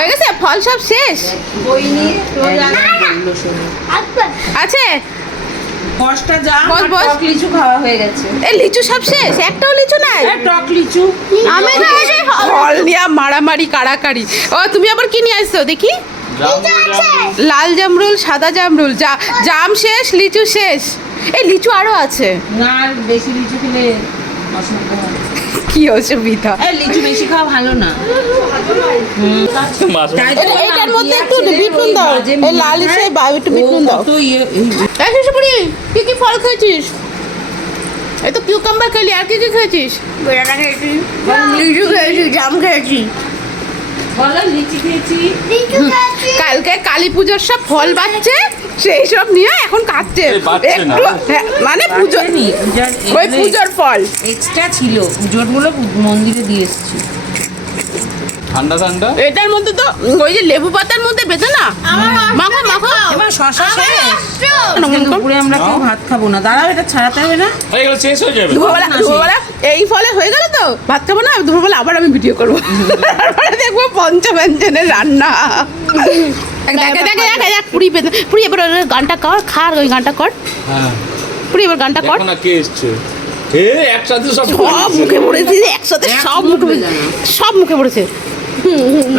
হয়ে গেছে ফল সব শেষ আছে বসটা যা বস, বস। টক লিচু খাওয়া হয়ে গেছে। এই লিচু সব শেষ, একটাও লিচু নাই। টক লিচু আমি ফল নিয়ে মারামারি কাড়াকাড়ি। ও তুমি আবার কি নিয়ে আসছো দেখি? লাল জামরুল, সাদা জামরুল, জাম শেষ, লিচু শেষ। এই লিচু আরো আছে। না, বেশি লিচু খেলে অসুবিধা হয়। কি অসুবিধা? এই লিচু বেশি খাওয়া ভালো না। এটার মধ্যে একটু বিট নুন দাও, এই লাল ইসে একটু বিট নুন দাও। এই শিশুপুরি, কি কি ফল খেয়েছিস? এই তো কিউকাম্বার খেলি, আর কি কি খেয়েছিস? বেড়াটা খেয়েছি, লিচু খেয়েছি, জাম খেয়েছি। বলো লিচু খেয়েছি। কালকে কালী পুজোর সব ফল বাচ্ছে, সেই সব নিয়ে এখন খাচ্ছে। একটু মানে পুজো, ওই পুজোর ফল এক্সট্রা ছিল, পুজোর গুলো মন্দিরে দিয়ে এসেছি। ঠান্ডা ঠান্ডা। এটার মধ্যে তো ওই যে লেবু পাতার মধ্যে বেঁধে না মাখো মাখো। এবার শশা দুপুরে আমরা কেউ ভাত খাবো না, দাঁড়াও এটা ছাড়াতে হবে না। হয়ে গেল, শেষ হয়ে যাবে। দুপুরবেলা এই ফলে হয়ে গেল তো ভাত খাবো না, দুপুরবেলা আবার আমি ভিডিও করবো, তারপরে দেখবো পঞ্চব্যঞ্জনের রান্না। দেখে দেখে দেখে দেখ পুরি বেঁধে পুরি। এবার গানটা কর, খার ওই গানটা কর। হ্যাঁ, পুরি এবার গানটা কর। দেখো না কে এসছে। একসাথে সব সব মুখে পড়েছে একসাথে, সব মুখে সব মুখে পড়েছে।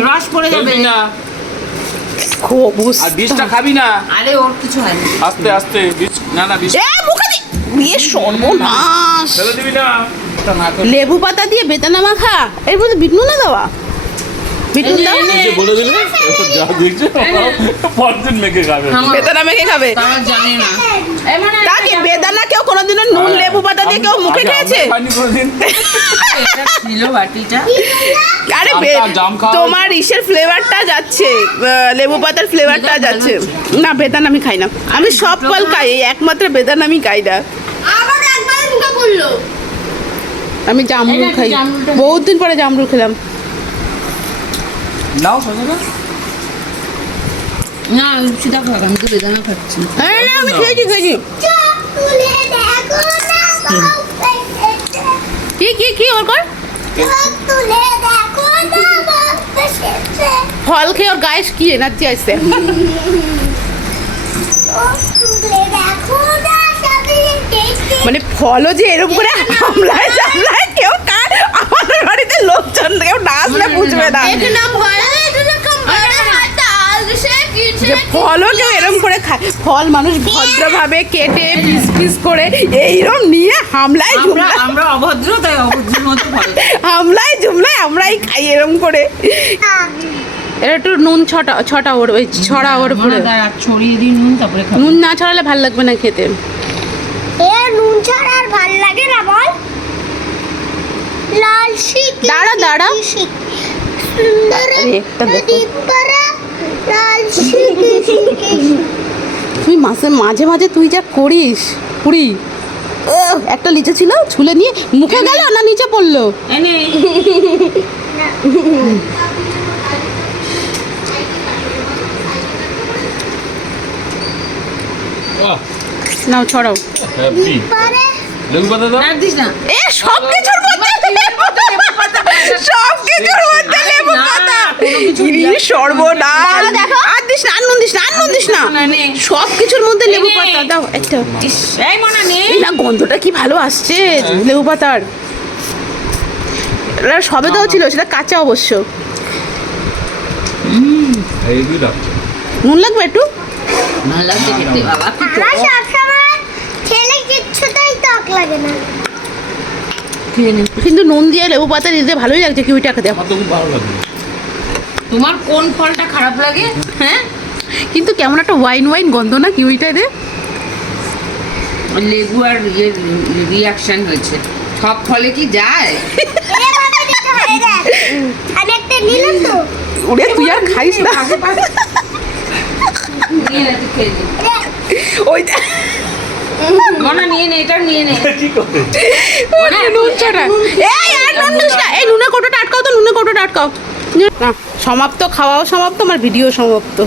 রস পড়ে যাবে না। খুব আর বিষটা খাবি না। আরে ওর কিছু হয়নি। আস্তে আস্তে বিষ, না না বিষ মুখে দি বিয়ে সর্বনাশ। ফেলে দিবি না। এটা না করে লেবু পাতা দিয়ে বেদানা মাখা, এর মধ্যে বিট নুন না দেওয়া? বিট নুন দাও, যে বলে দিলে যা দেখছে পরদিন মেখে খাবে। বেদানা মেখে খাবে। তারা জানে না। তা কি বেদানা কেউ কোনোদিনও নুন লেবু পাতা দিয়ে কেউ মুখে খেয়েছে? খাইনি কোনোদিন। এটা ছিল বাটিটা। আরে জাম খাওয়া তোমার ইসের ফ্লেভারটা যাচ্ছে, লেবু পাতার ফ্লেভারটা যাচ্ছে। না বেদানা আমি খাই না, আমি সব ফল খাই, এই একমাত্র বেদানা আমি খাই না। আমি জামরুল খাই, বহুত দিন পরে জামরুল খেলাম। নাও সজনা। না সেটা খাওয়া, আমি তো বেদানা খাচ্ছি। হ্যাঁ না আমি খেয়েছি খেয়েছি। কি কি কি ওর কর ফল খেয়ে ওর গায়ে কি এনার্জি আসছে। মানে ফলও যে এরকম করে হামলায় জামলায় কেউ আমাদের বাড়িতে লোকজন কেউ না আসলে বুঝবে না যে ফলও কেউ এরকম করে খায়। ফল মানুষ ভদ্রভাবে কেটে পিস পিস করে এইরকম নিয়ে হামলায় ঝুমলায়, আমরা অভদ্র, তাই অভদ্রের মতো ভালো। হামলায় ঝুমলায় আমরাই খাই এরকম করে। এটা একটু নুন ছটা ওর ওই ছড়া ওর উপরে। ছড়িয়ে দিই নুন, তারপরে খাবো। নুন না ছড়ালে ভাল লাগবে না খেতে। নুন ছাড়া আর ভাল লাগে না বল। লাল শিক দাঁড়া দাঁড়া, সুন্দর আরে একটা দেখো। দীপরা লাল শিক তুই মাঝে মাঝে তুই যা করিস পুরি। একটা লিচু ছিল, ছুলে নিয়ে মুখে গেল না নিচে পড়লো। এনে নাও ছড়াও। হ্যাপি লেবু পাতা দাও। আর দিস না। এ সব কিছুর মধ্যে সব কিছুর মধ্যে লেবু পাতা, সর্বনাশ। আর দিস না, আর নুন দিস না, আর নুন দিস না, সব কিছুর মধ্যে লেবু পাতা দাও একটা। এই মনা নে। এই না গন্ধটা কি ভালো আসছে লেবু পাতার। এটা সবেদাও ছিল, সেটা কাঁচা অবশ্য। এই দুই দাও। নুন লাগবে একটু। ভালো লাগছে খেতে বাবা। কি আমার সবসময় খেলে কিচ্ছুতেই টক লাগে না। খেয়ে নে। কিন্তু নুন দিয়ে লেবু পাতা দিতে ভালোই লাগছে কিউইটা খেতে। আমার তো খুব ভালো লাগে। তোমার কোন ফলটা খারাপ লাগে? হ্যাঁ, কিন্তু কেমন একটা ওয়াইন ওয়াইন গন্ধ না কিউইটাই রে। লেবু আর রিয়াকশন হয়েছে। সব ফলে কি যায়? আমি একটা নিলাম তো। ওরে তুই আর খাইস না। নিয়ে নে, তুই খেয়ে নে। ওই মনা নিয়ে নে, এটা নিয়ে নে। কি করে? ওরে নুন ছড়া। এই আর নুন দিস না। এই নুনের কৌটোটা আটকাও তো, নুনের কৌটোটা আটকাও। না সমাপ্ত, খাওয়াও সমাপ্ত, আমার ভিডিও সমাপ্ত।